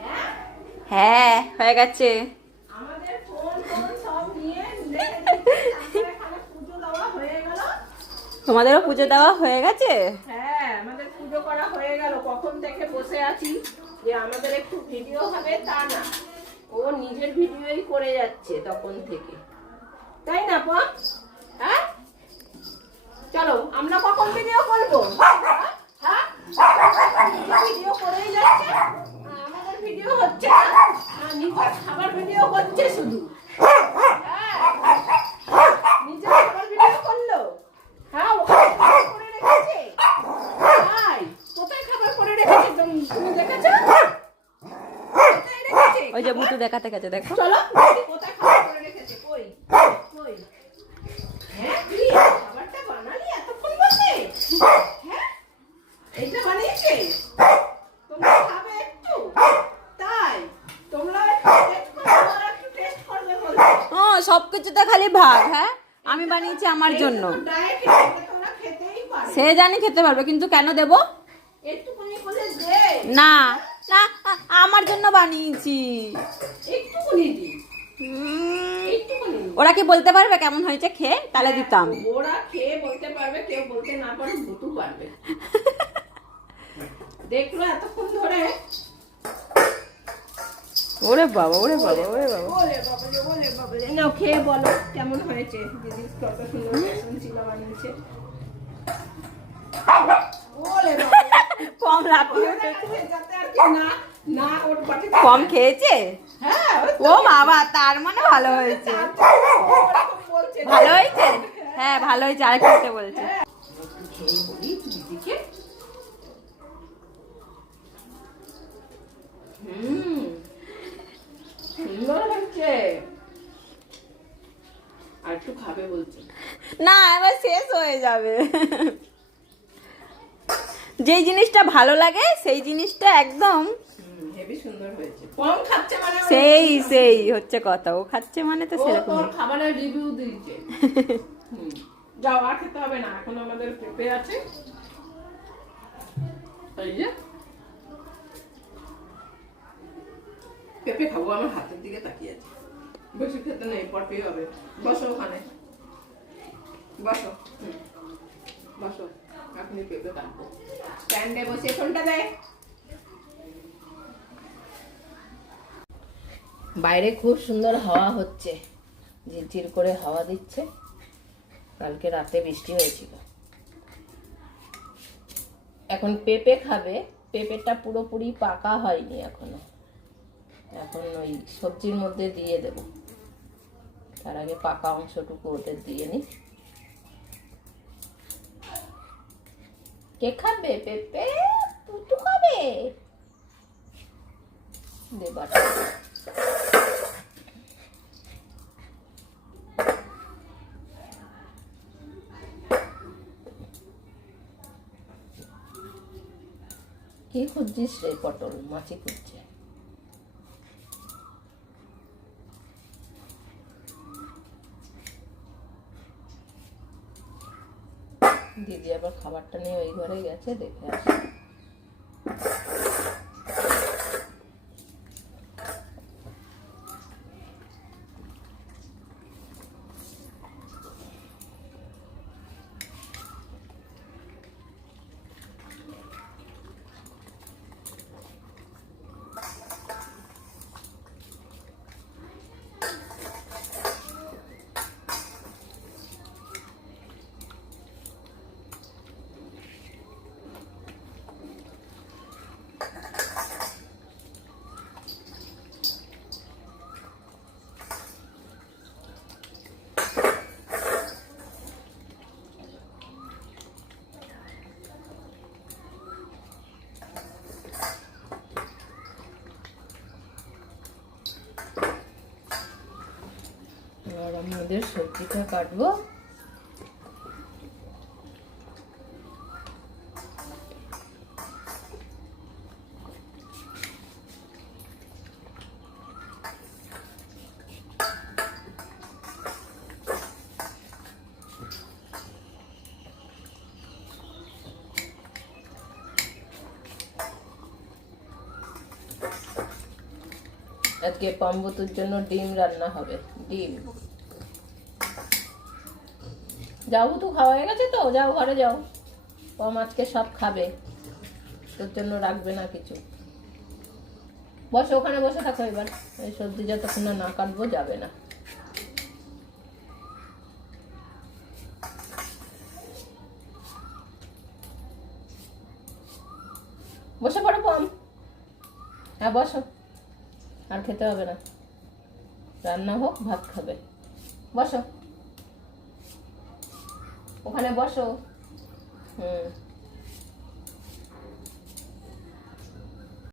হ্যাঁ? হ্যাঁ হয়ে গেছে। তোমাদেরও পুজো দেওয়া হয়ে গেছে? হ্যাঁ আমাদের পুজো করা হয়ে গেল। কখন থেকে বসে আছি যে আমাদের একটু ভিডিও হবে তা না। ও নিজের ভিডিওই করে যাচ্ছে তখন থেকে। তাই না পা হ্যাঁ? চলো আমরা কখন ভিডিও করব? ভিডিও করেই যাচ্ছে। আমাদের ভিডিও হচ্ছে নিজের খাবার ভিডিও করছে শুধু। হ্যাঁ নিজের খাবার ভিডিও করল। হ্যাঁ ওখানে খাবার করে রেখেছে। তাই কোথায় খাবার করে রেখেছে তুমি তুমি দেখেছ? ওই যে বুটু দেখাতে গেছে দেখো। চলো কোথায় খাবার করে রেখেছে কই কই হ্যাঁ কি খাবারটা বানালি এতক্ষণ বসে হ্যাঁ এইটা বানিয়েছে তোমরা খাবে একটু তাই তোমরা একটু টেস্ট করবে ওরা একটু টেস্ট করবে বলছে ও সব কিছুতে খালি ভাগ হ্যাঁ? আমি বানিয়েছি আমার জন্য। সে জানি খেতে পারবে কিন্তু কেন দেব? না না আমার জন্য বানিয়েছি। ওরা কি বলতে পারবে কেমন হয়েছে? খেয়ে তাহলে দিতাম। ওরা খেয়ে বলতে পারবে কেউ বলতে না পারবে। দেখল এতক্ষণ ধরে ওরে বাবা ওরে বাবা ওরে বাবা। বলে বাবলে বলে বাবলে নাও খেয়ে বলো কেমন হয়েছে? দিদি কত সুন্দর বানিয়েছে। বলে বাবলে কম যাতে আর কি না না ওর পাটিতে কম খেয়েছে? হ্যাঁ ও বাবা তার মানে ভালো হয়েছে। ভালো হয়েছে? হ্যাঁ ভালো হয়েছে আর খেতে বলছে একটু খেয়ে বলি দিদিকে হুম সুন্দর হচ্ছে আর একটু খাবে বলছে না এবার শেষ হয়ে যাবে। যেই জিনিসটা ভালো লাগে সেই জিনিসটা একদম মানে সেই সেই হচ্ছে কথা। ও খাচ্ছে মানে তো সেরকম খাবারের রিভিউ দিচ্ছে। যাও আর খেতে হবে না এখন আমাদের পেঁপে আছে। এই যে। পেঁপে খাব আমার হাতের দিকে তাকিয়ে আছে। বেশি খেতে নেই পর পেয়ে হবে। বসো ওখানে। বসো। বসো। পেঁপে কাটবো স্ট্যান্ডে বসে ফোনটা দেয় বাইরে খুব সুন্দর হাওয়া হচ্ছে। ঝিরঝির করে হাওয়া দিচ্ছে। কালকে রাতে বৃষ্টি হয়েছিল। এখন পেঁপে খাবে। পেঁপেটা পুরোপুরি পাকা হয়নি এখনও। এখন ওই সবজির মধ্যে দিয়ে দেব। তার আগে পাকা অংশটুকু ওদের দিয়ে নি কে খাবে পেঁপে পুতু খাবে দে কে কি খুঁজছিস রে পটল? মাছি খুঁজছে। দিদি আবার খাবারটা নিয়ে ওই ঘরে গেছে দেখে আসি। আমাদের সবজিটা কাটবো। আজকে পাম্বতুর জন্য ডিম রান্না হবে ডিম। যাও তো, খাওয়া হয়ে গেছে তো, যাও ঘরে যাও। কম আজকে সব খাবে। তোর জন্য রাখবে না কিছু। বসে, ওখানে বসে থাকো এবার। এই সবজি যতক্ষণ না কাটবো যাবে না। বসে পড়ো পম। হ্যাঁ বসো। আর খেতে হবে না। রান্না হোক, ভাত খাবে। বসো। ওখানে বসো। হুম।